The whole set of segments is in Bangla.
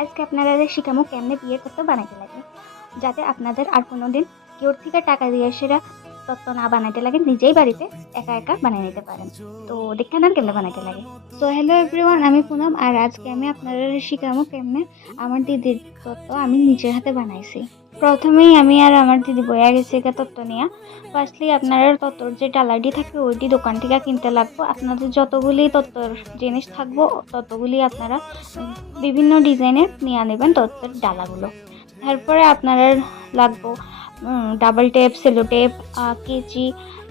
আজকে আপনারা শিখামু কেমনে বিয়ের তত্ত্ব বানাইতে লাগে, যাতে আপনাদের আর কোনোদিন কেউর থেকে টাকা দিয়ে সেরা তত্ত্ব না বানাইতে লাগে, নিজেই বাড়িতে একা একা বানিয়ে নিতে পারেন। তো দেখে নেন কেমনে বানাইতে লাগে। সো হ্যালো এভরিওয়ান, আমি পুনম, আর আজকে আমি আপনারা শিখামু কেমনে আমার দিদির তত্ত্ব আমি নিজের হাতে বানাইছি। প্রথমেই আমি আর আমার দিদি বইয়া গেছি একা তত্ত্ব নিয়ে। ফার্স্টলি আপনারা তত্ত্বর যে ডালাটি থাকে ওইটি দোকান থেকে কিনতে লাগবো। আপনাদের যতগুলি তত্ত্বর জিনিস থাকবো ততগুলি আপনারা বিভিন্ন ডিজাইনের নিয়ে নেবেন তত্ত্বের ডালাগুলো। তারপরে আপনারা লাগবো ডাবল টেপ, সেলো টেপ, কেচি,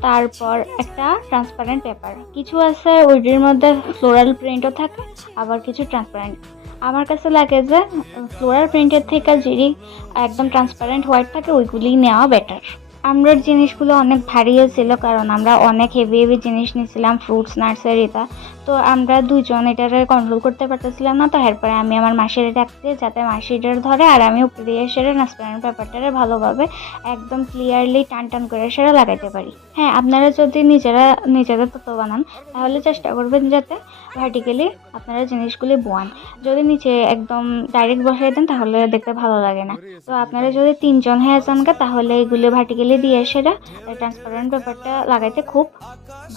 তারপর একটা ট্রান্সপারেন্ট পেপার। কিছু আছে ওইটির মধ্যে ফ্লোরাল প্রিন্টও থাকে, আবার কিছু ট্রান্সপারেন্ট। আমার কাছে লাগে যে ফ্লোরাল প্রিন্টের থেকে যেটি একদম ট্রান্সপারেন্ট হোয়াইট থাকে ওইগুলি নেওয়া বেটার। আমরা জিনিসগুলো অনেক ভারীও ছিল, কারণ আমরা অনেক হেভি হেভি জিনিস নিয়েছিলাম ফ্রুটস নার্সারিটা। তো আমরা দুজন এটারে কন্ট্রোল করতে পারতেছিলাম না। তো এরপরে আমি আমার মাসিরে ডাকতে, যাতে মাসিটার ধরে, আর আমি উপরে দিয়ে সেরে ট্রান্সপারেন্ট পেপারটারে ভালোভাবে একদম ক্লিয়ারলি টান টান করে সেরা লাগাইতে পারি। হ্যাঁ, আপনারা যদি নিজেরা তত্ত্ব বানান তাহলে চেষ্টা করবেন যাতে ভার্টিক্যালি আপনারা জিনিসগুলি বোয়ান। যদি নিচে একদম ডাইরেক্ট বসাই দেন তাহলে দেখতে ভালো লাগে না। তো আপনারা যদি 3 জন হয়ে যান তাহলে এগুলো ভার্টিক্যালি দিয়ে সেরা ট্রান্সপারেন্ট পেপারটা লাগাইতে খুব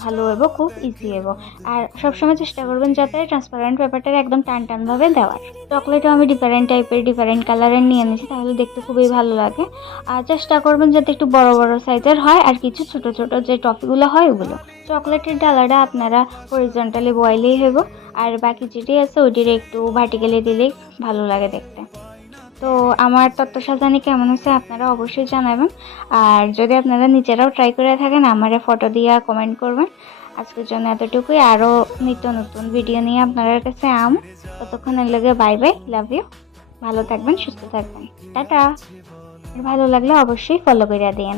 ভালো হইব, খুব ইজি হইব। আর সবসময় চেষ্টা করবেন যাতে ট্রান্সপারেন্ট পেপারটা একদম টান টান ভাবে দেওয়ার। চকলেটও আমি ডিফারেন্ট টাইপের ডিফারেন্ট কালারের নিয়ে নিয়েছি, তাহলে দেখতে খুবই ভালো লাগে। আর চেষ্টা করবেন যাতে একটু বড় বড় সাইজের হয়, আর কিছু ছোট ছোট যে টফিগুলো হয় ওগুলো। চকলেটের ডালাটা আপনারা হরিজন্টালি বয়েলেই হইব, আর বাকি যেটি আছে ওইটির একটু ভার্টিক্যালি দিলেই ভালো লাগে দেখতে। তো আমার তত্ত্ব সাজানি কেমন হয়েছে আপনারা অবশ্যই জানাবেন। আর যদি আপনারা নিজেরাও ট্রাই করে থাকেন আমারে ফটো দিয়ে কমেন্ট করবেন। আজকের জন্য এতটুকুই, আরও নিত্য নতুন ভিডিও নিয়ে আপনাদের কাছে ততক্ষণের লগে বাই বাই, লাভ ইউ। ভালো থাকবেন, সুস্থ থাকবেন, টাটা। ভালো লাগলে অবশ্যই ফলো করে দিন।